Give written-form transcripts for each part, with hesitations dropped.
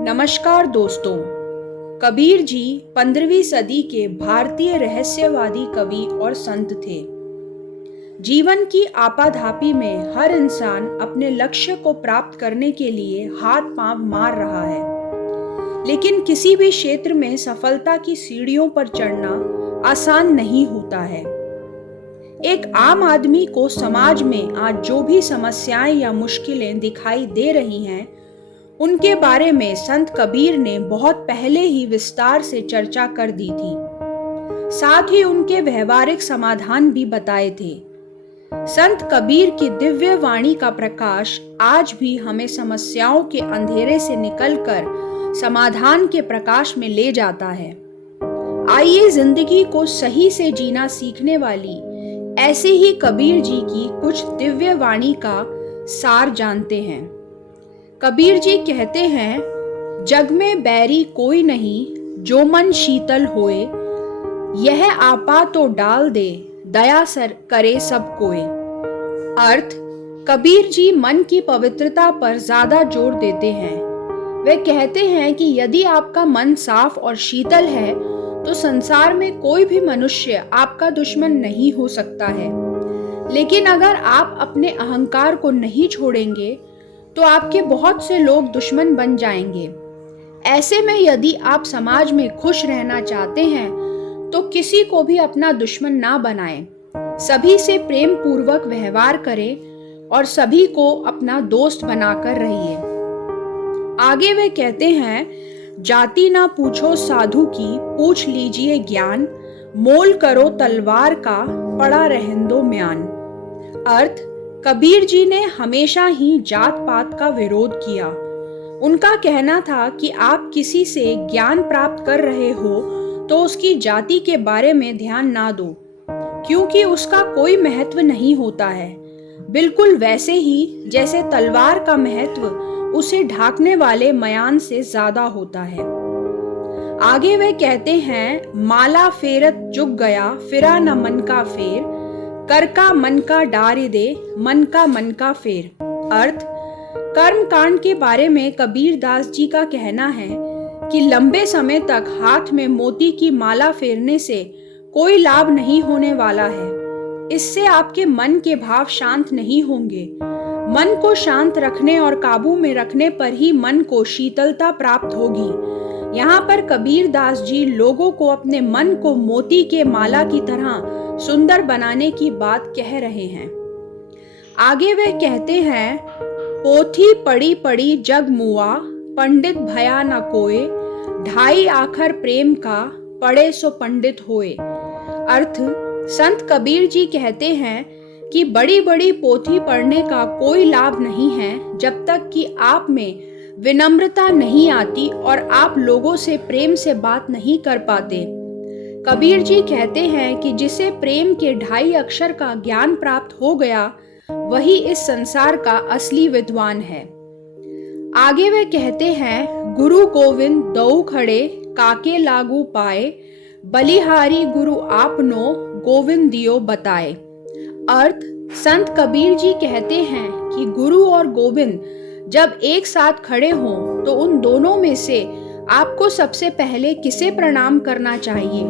नमस्कार दोस्तों। कबीर जी 15वीं सदी के भारतीय रहस्यवादी कवि और संत थे। जीवन की आपाधापी में हर इंसान अपने लक्ष्य को प्राप्त करने के लिए हाथ पांव मार रहा है, लेकिन किसी भी क्षेत्र में सफलता की सीढ़ियों पर चढ़ना आसान नहीं होता है। एक आम आदमी को समाज में आज जो भी समस्याएं या मुश्किलें दिखाई दे रही हैं, उनके बारे में संत कबीर ने बहुत पहले ही विस्तार से चर्चा कर दी थी। साथ ही उनके व्यवहारिक समाधान भी बताए थे। संत कबीर की दिव्य वाणी का प्रकाश आज भी हमें समस्याओं के अंधेरे से निकलकर समाधान के प्रकाश में ले जाता है। आइए जिंदगी को सही से जीना सीखने वाली ऐसे ही कबीर जी की कुछ दिव्य वाणी का सार जानते हैं। कबीर जी कहते हैं, जग में बैरी कोई नहीं, जो मन शीतल होए, यह आपा तो डाल दे, दया सर करे सब कोय। अर्थ, कबीर जी मन की पवित्रता पर ज्यादा जोर देते हैं। वे कहते हैं कि यदि आपका मन साफ और शीतल है तो संसार में कोई भी मनुष्य आपका दुश्मन नहीं हो सकता है। लेकिन अगर आप अपने अहंकार को नहीं छोड़ेंगे तो आपके बहुत से लोग दुश्मन बन जाएंगे। ऐसे में यदि आप समाज में खुश रहना चाहते हैं तो किसी को भी अपना दुश्मन ना बनाएं। सभी से प्रेम पूर्वक व्यवहार करें और सभी को अपना दोस्त बनाकर रहिए। आगे वे कहते हैं, जाति ना पूछो साधु की, पूछ लीजिए ज्ञान, मोल करो तलवार का, पड़ा रहंदो म्यान। अर्थ, कबीर जी ने हमेशा ही जात पात का विरोध किया। उनका कहना था कि आप किसी से ज्ञान प्राप्त कर रहे हो तो उसकी जाति के बारे में ध्यान ना दो, क्योंकि उसका कोई महत्व नहीं होता है। बिल्कुल वैसे ही जैसे तलवार का महत्व उसे ढाकने वाले मयान से ज्यादा होता है। आगे वे कहते हैं, माला फेरत जुग गया, फिरा न मन का फेर, कर का मन का डारी दे, मन का फेर। अर्थ, कर्म कांड के बारे में कबीर दास जी का कहना है कि लंबे समय तक हाथ में मोती की माला फेरने से कोई लाभ नहीं होने वाला है। इससे आपके मन के भाव शांत नहीं होंगे। मन को शांत रखने और काबू में रखने पर ही मन को शीतलता प्राप्त होगी। यहाँ पर कबीर दास जी लोगों को अपने मन को मोती के माला की तरह सुंदर बनाने की बात कह रहे हैं। आगे वे कहते हैं, पोथी पड़ी पड़ी जग मुआ, पंडित भया न कोय, ढाई आखर प्रेम का, पढ़े सो पंडित होए। अर्थ, संत कबीर जी कहते हैं कि बड़ी बड़ी पोथी पढ़ने का कोई लाभ नहीं है जब तक कि आप में विनम्रता नहीं आती और आप लोगों से प्रेम से बात नहीं कर पाते। कबीर जी कहते हैं कि जिसे प्रेम के 2.5 अक्षर का ज्ञान प्राप्त हो गया, वही इस संसार का असली विद्वान है। आगे वे कहते हैं, गुरु गोविंद दऊ खड़े, काके लागू पाए, बलिहारी गुरु आपनो, गोविंद दियो बताए। अर्थ, संत कबीर जी कहते हैं कि गुरु और गोविंद जब एक साथ खड़े हों तो उन दोनों में से आपको सबसे पहले किसे प्रणाम करना चाहिए?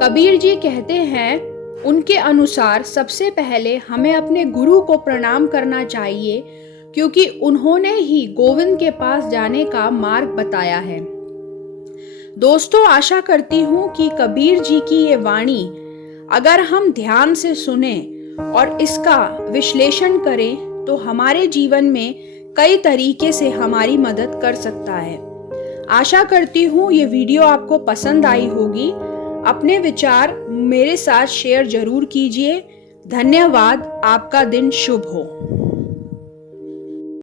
कबीर जी कहते हैं, उनके अनुसार सबसे पहले हमें अपने गुरु को प्रणाम करना चाहिए, क्योंकि उन्होंने ही गोविंद के पास जाने का मार्ग बताया है। दोस्तों, आशा करती हूँ कि कबीर जी की ये वाणी अगर हम ध्यान से सुने और इसका विश्लेषण करें तो हमारे जीवन में कई तरीके से हमारी मदद कर सकता है। आशा करती हूँ ये वीडियो आपको पसंद आई होगी। अपने विचार मेरे साथ शेयर जरूर कीजिए। धन्यवाद। आपका दिन शुभ हो।